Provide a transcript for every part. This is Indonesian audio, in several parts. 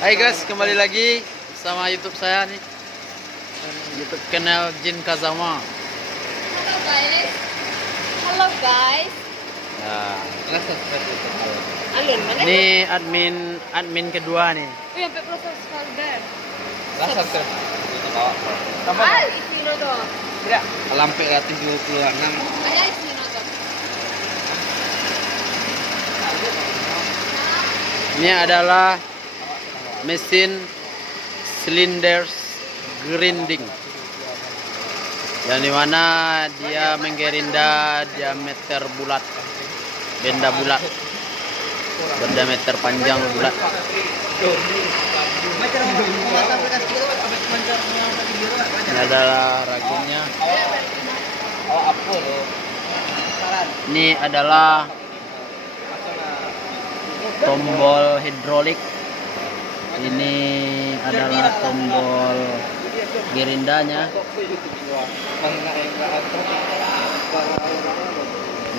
Hai guys, kembali lagi sama YouTube saya nih. YouTube channel Jin Kazama. Halo guys. Halo guys. Nah, Alun mana? ini admin kedua nih. Oh, yang proses folder. Subscribe. Al isi noto. Tidak. Lampe gratis 26. Ayah isi noto. Ini adalah mesin cylinders grinding, yang dimana dia menggerinda diameter bulat, benda bulat, berdiameter panjang bulat. Ini adalah ragumnya. Ini adalah tombol hidrolik. Ini adalah tombol gerindanya.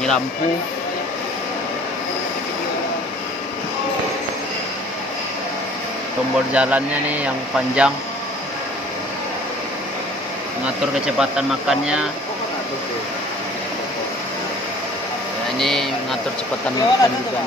Ini lampu. Tombol jalannya nih yang panjang. Mengatur kecepatan makannya. Nah, ini mengatur kecepatan makan juga.